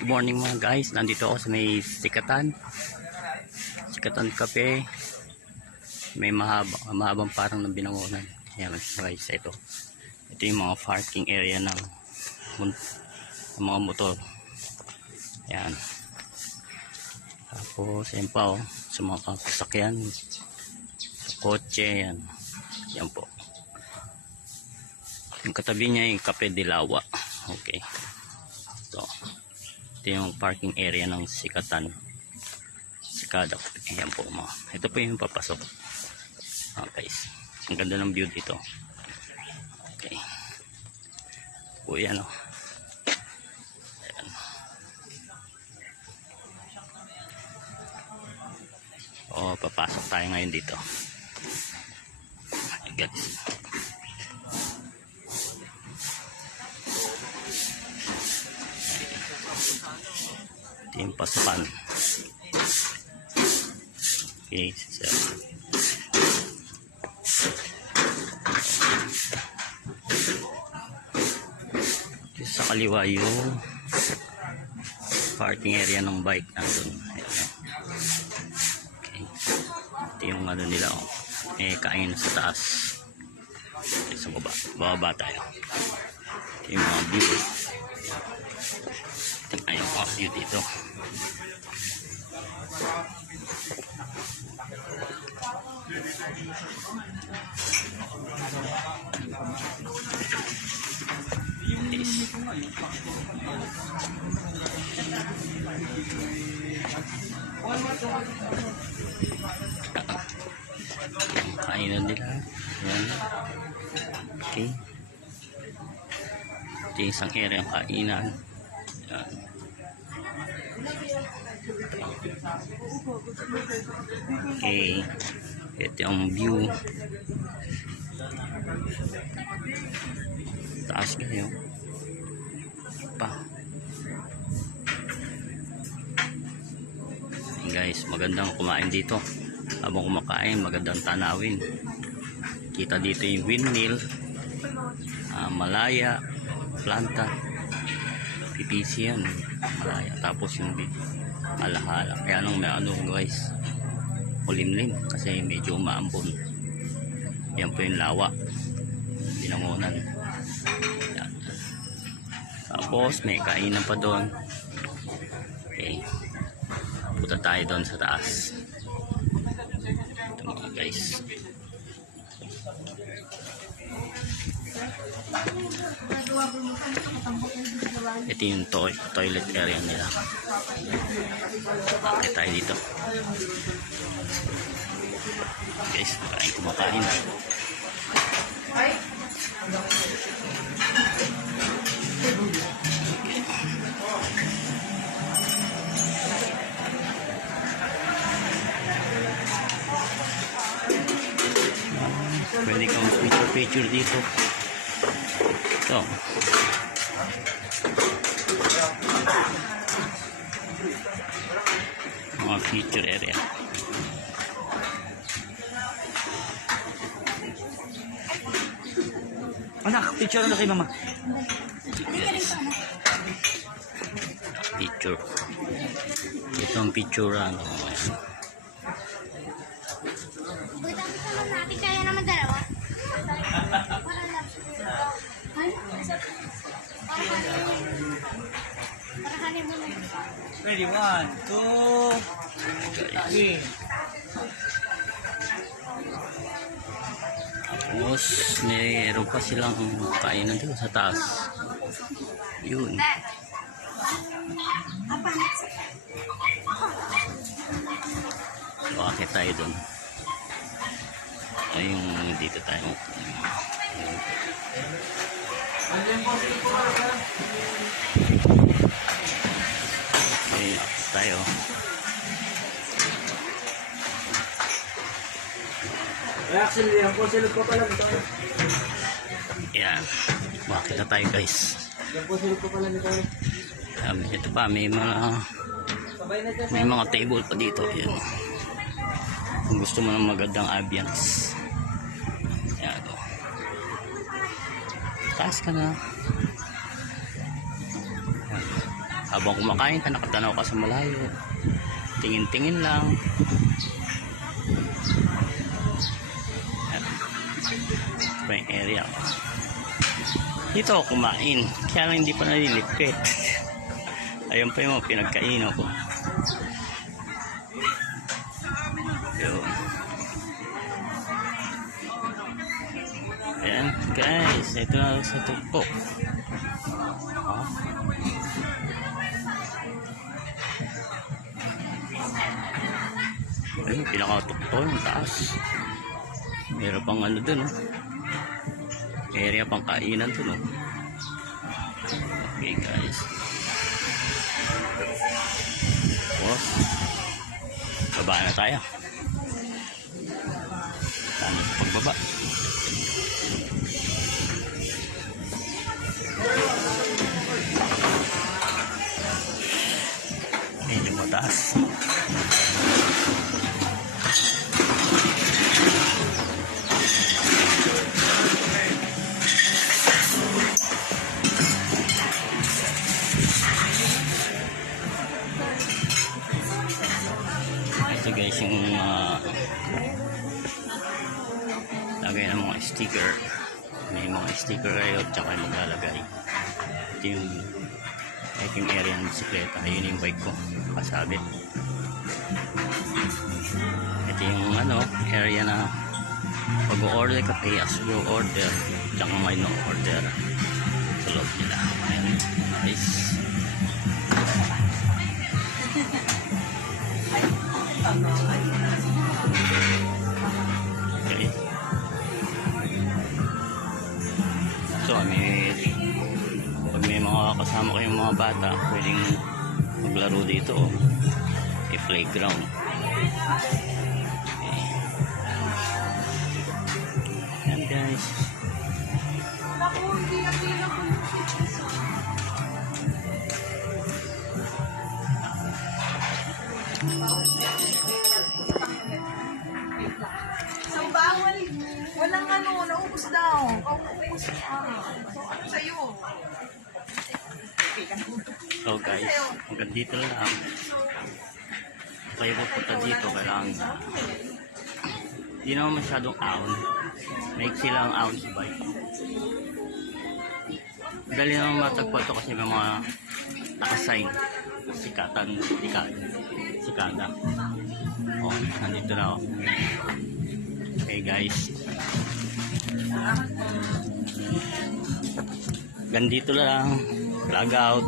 Good morning mga guys, nandito ako sa may Sikatan Cafe. May mahabang parang ng binangonan. Ayan guys, ito yung mga parking area ng mga motor. Ayan. Tapos ayan pa sa mga sasakyan, sa kotse. Ayan po. Yung katabi niya yung Cafe de Lawa. Okay, ito yung parking area ng Sikatan Sikada. Ayan po mga. Ito po yung papasok. Guys, ang ganda ng view dito. Okay po yan Ayan. Papasok tayo ngayon dito. Ayan guys. Ito yung pasukan. Okay, so sa kaliwa yung parking area ng bike nandun. Okay, ito yung nila kain sa taas. Okay, sa baba tayo. Ito yung mga view. Ito yung mga view dito. Kainan nila. Ayan. Okay, ito yung isang area ng kainan. Ayan. Okay, ito yung view. Taas kayo pa. Guys, magandang kumain dito. Habang kumakain, magandang tanawin. Kita dito yung windmill, Malaya, planta, PPC yan, Malaya. Tapos yung alahala. Kaya nung may guys, kulimlim kasi medyo umaambon. Yan po yung lawa, binangonan. Yan. Tapos may kainan pa doon. Okay, punta tayo doon sa taas. Ito mga guys. Ito yung toilet area nila. Okay, tayo dito guys. Kumakain. Pwede kang picture dito. Ito mga feature area. Anak, picture na kay mama. Yes. Picture. Ito ang picture ayan. Kaya naman dalawa. Ready, 1, 2, 3. Tapos mayroon pa silang kainan dito sa taas. Yun. Bakit tayo dun? Ay, yung dito tayo. Okay, tayo. Actually, yan po silog ko pala nito. Yan. Bakit na tayo guys? Yan po silog ko pala nito. Ito pa, may mga table pa dito. Yan. Kung gusto mo ng magandang ambience. Yan. Taas ka na. Yan. Habang kumakain ka, nakatanaw ka sa malayo. Tingin-tingin lang. Ito pa yung area. Dito ako kumain. Kaya lang hindi pa nalilipit. Ayun pa yung mga pinagkainan ko. Yun. Ayan guys, ito na sa tugpo. Ayun, pinakatukpo yung taas. Meron pang ano dun, oh. Area pang kainan dun, oh. Okay guys. Tapos, baba na tayo. Paano sa pagbaba? Medyo mataas. Ito guys yung lagay ng mga sticker. May mga sticker kayo tsaka yung maglalagay. Ito yung hiking area ng bisikleta. Ayun yung bike ko kasabit. Ito yung area na pag-order ka, pay as you order, tsaka may no order sa loob nila. Ayan, nice. Okay. So pag may mga kasama kayong mga bata, pwedeng maglaro dito, i-playground. Okay. Ayan guys. Sa bawal, walang naubos daw. Naubos. So, ano sa'yo? So guys, hanggang dito lang. Kayo pupunta dito, kailangan hindi naman masyadong ahon. Maiksi lang ang ahon sa bike. Dali naman matagpo ito kasi may mga nakasign. Sikada. Oh, nandito na ako. Okay guys. Ganito lang. Vlog out.